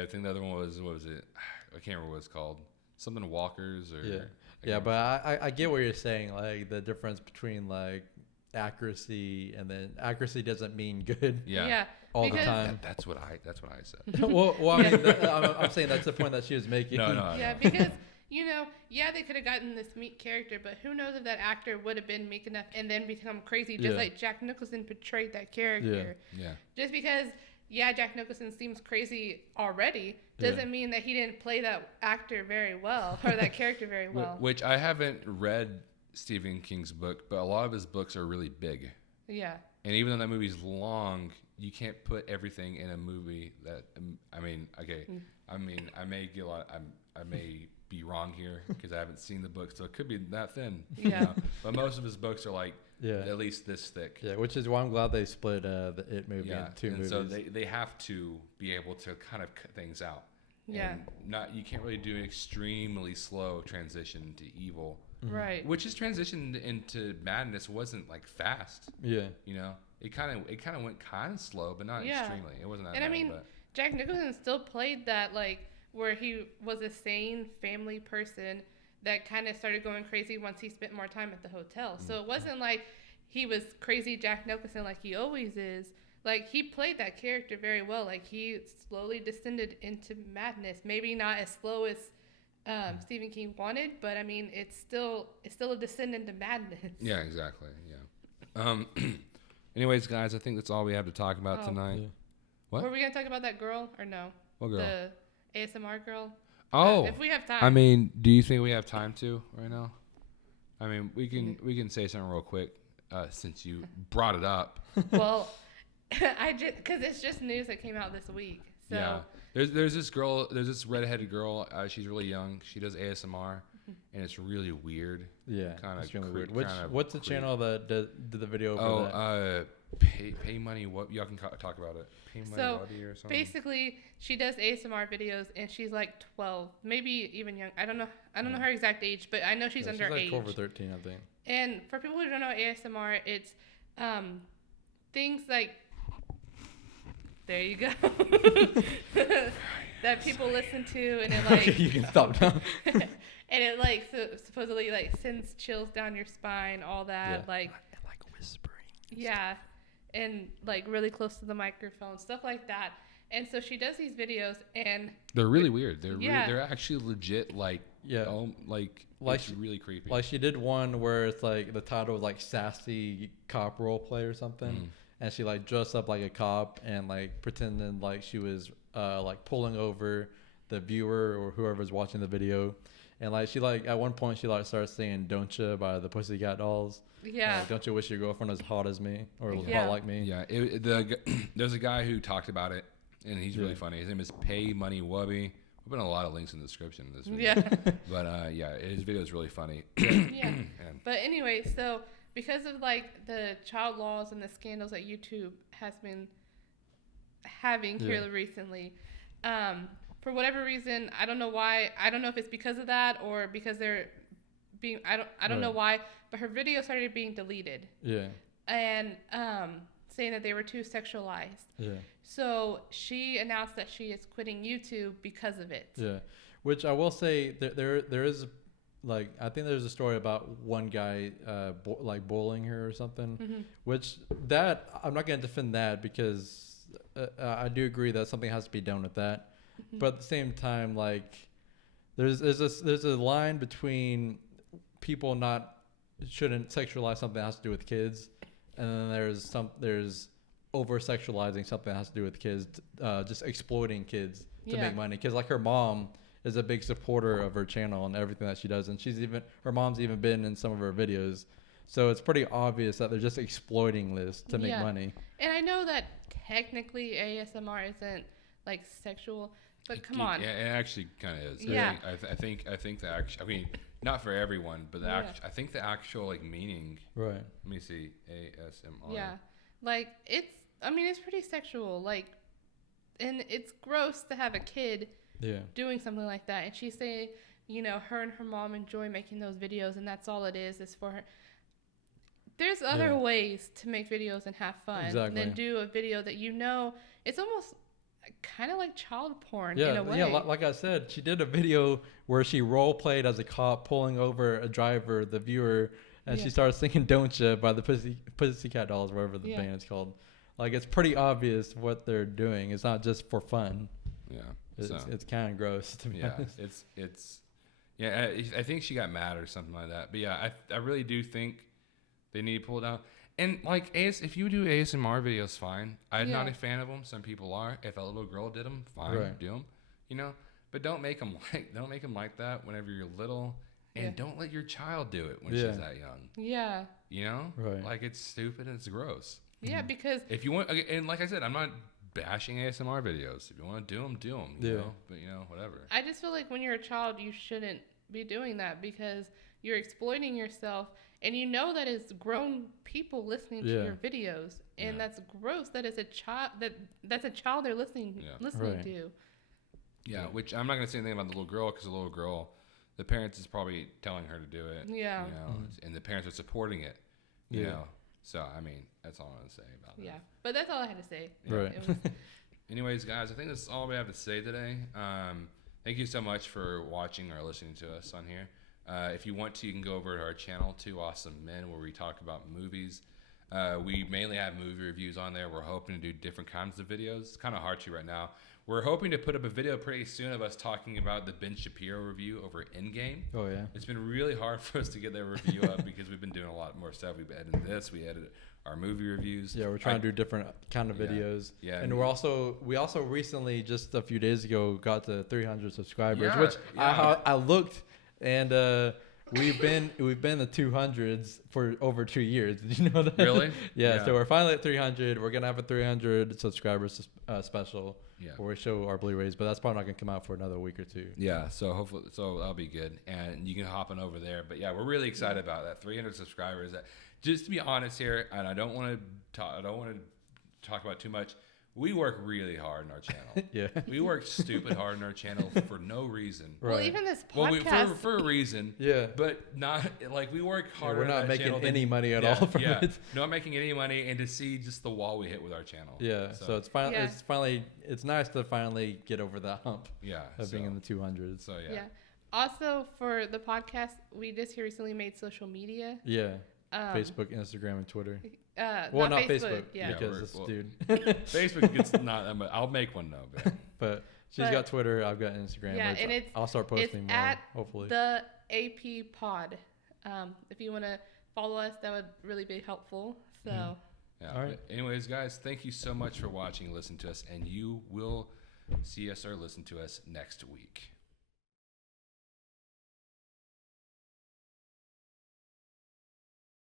think the other one was, what was it? I can't remember what it's called. Something Walkers or... Yeah. Yeah, but I get what you're saying, like the difference between like accuracy and then accuracy doesn't mean good. Yeah. All the time. That's what I said. well, I mean, I'm saying that's the point that she was making. No. Yeah, because you know, they could have gotten this meek character, but who knows if that actor would have been meek enough and then become crazy, just like Jack Nicholson portrayed that character. Yeah. Just because Jack Nicholson seems crazy already, doesn't mean that he didn't play that actor very well or that character very well. Which I haven't read Stephen King's book, but a lot of his books are really big. Yeah. And even though that movie's long, you can't put everything in a movie that, I mean, okay. I mean, I may get I may be wrong here because I haven't seen the book, so it could be that thin. Yeah. You know? But most of his books are like at least this thick. Yeah, which is why I'm glad they split the It movie into two movies. So they have to be able to kind of cut things out. Yeah. And you can't really do an extremely slow transition to evil. Right. Which his transition into madness wasn't like fast. Yeah. You know, it kind of went kind of slow, but not extremely. It wasn't that bad. And I mean, Jack Nicholson still played that, like, where he was a sane family person that kind of started going crazy once he spent more time at the hotel. So it wasn't like he was crazy Jack Nicholson like he always is. Like, he played that character very well. Like, he slowly descended into madness. Maybe not as slow as Stephen King wanted, but I mean, it's still a descent into madness. Yeah, exactly. Yeah. Anyways, guys, I think that's all we have to talk about tonight. Yeah. What? Were we gonna talk about that girl or no? What girl? The ASMR girl. Oh, if we have time. I mean, do you think we have time to right now? I mean, we can say something real quick since you brought it up. Well, because it's just news that came out this week. So. Yeah. There's this girl. There's this redheaded girl. She's really young. She does ASMR, and it's really weird. Yeah, kind of really weird. What's the channel that did the video? Pay money. What y'all can talk about it? Pay money. So or something. basically, she does ASMR videos, and she's like 12, maybe even young. I don't know her exact age, but I know she's underage. She's like 12 or 13, I think. And for people who don't know ASMR, it's things like. There you go. That people listen to, and it like okay, you can stop now. And it like supposedly like sends chills down your spine, all that like whispering. Yeah, and like really close to the microphone, stuff like that. And so she does these videos, and they're really weird. They're actually legit like it's really creepy. Like she did one where it's like the title was like sassy cop role play or something. And she like dressed up like a cop and like pretended like she was like pulling over the viewer or whoever's watching the video. And like she like at one point she like started saying "Don't Ya" by the Pussycat Dolls. Yeah. Don't you wish your girlfriend was hot as me or hot like me? Yeah. There's a guy who talked about it, and he's really funny. His name is Pay Money Wubby. We'll put a lot of links in the description of this video. Yeah. But his video is really funny. Yeah. But anyway, so. Because of like the child laws and the scandals that YouTube has been having here recently, for whatever reason, I don't know why. I don't know if it's because of that or because they're being. I don't know why. But her video started being deleted. Yeah. And saying that they were too sexualized. Yeah. So she announced that she is quitting YouTube because of it. Yeah. Which I will say there is. Like I think there's a story about one guy like bullying her or something, which that I'm not going to defend that because I do agree that something has to be done with that, but at the same time, like there's a line between people shouldn't sexualize something that has to do with kids, and then there's over sexualizing something that has to do with kids, just exploiting kids to make money. Because like her mom is a big supporter of her channel and everything that she does, and her mom's even been in some of her videos, so it's pretty obvious that they're just exploiting this to make money. And I know that technically ASMR isn't like sexual, but come on. Yeah, it actually kind of is. Yeah. I think the actual. I mean, not for everyone, but I think the actual like meaning. Right. Let me see. ASMR. Yeah, like it's pretty sexual. Like, and it's gross to have a kid. Yeah. Doing something like that. And she's saying, her and her mom enjoy making those videos, and that's all it is for her. There's other ways to make videos and have fun than do a video that it's almost kind of like child porn in a way. Yeah, like I said, she did a video where she role played as a cop pulling over a driver, the viewer, and she started singing "Don't Ya" by the Pussycat Dolls, whatever the band is called. Like, it's pretty obvious what they're doing. It's not just for fun. Yeah. It's kind of gross to be honest. I think she got mad or something like that. But yeah, I really do think they need to pull it out. And like if you do ASMR videos, fine. I'm not a fan of them. Some people are. If a little girl did them, fine, do them. You know, but don't make them like that whenever you're little, and don't let your child do it when she's that young. Yeah. You know, like it's stupid and it's gross. Yeah, because if you want, and like I said, I'm not bashing ASMR videos. If you want to do them, you know. But whatever. I just feel like when you're a child, you shouldn't be doing that because you're exploiting yourself. And you know that it's grown people listening to your videos, and that's gross. That is a child. That's a child they're listening to. Yeah, which I'm not gonna say anything about the little girl because the little girl, the parents is probably telling her to do it. Yeah, and the parents are supporting it. You know, so I mean that's all I'm gonna say about it. Yeah, but that's all I had to say. Right. Anyways, guys, I think that's all we have to say today. Thank you so much for watching or listening to us on here. If you want to, you can go over to our channel, Two Awesome Men, where we talk about movies. We mainly have movie reviews on there. We're hoping to do different kinds of videos. It's kind of hard to right now. We're hoping to put up a video pretty soon of us talking about the Ben Shapiro review over Endgame. Oh, yeah. It's been really hard for us to get that review up because we've been doing a lot more stuff. We've edited this. We edited our movie reviews. Yeah, we're trying to do different kind of videos. Yeah. And we also recently, just a few days ago, got to 300 subscribers, which I looked. And we've been in the 200s for over 2 years. Did you know that? Really? Yeah. So we're finally at 300. We're gonna have a 300 subscribers special where we show our Blu-rays, but that's probably not gonna come out for another week or two. Yeah. So hopefully, that'll be good, and you can hop on over there. But yeah, we're really excited about that 300 subscribers. Just to be honest here, and I don't want to talk about too much. We work really hard on our channel. We work stupid hard on our channel for no reason. Well, even this podcast. For a reason. But not, like, we work hard we're not making any money at all from it. Not making any money, and to see just the wall we hit with our channel. Yeah. So it's nice to finally get over that hump. Of being in the 200s. So, Also, for the podcast, we just recently made social media. Facebook, Instagram, and Twitter. Not Facebook. Because this dude. Facebook gets not. I'll make one though. But she's got Twitter. I've got Instagram. Yeah, and I'll start posting more. At hopefully. The AP Pod. If you want to follow us, that would really be helpful. So. Yeah. All right. Anyways, guys, thank you so much for watching and listening to us, and you will see us or listen to us next week.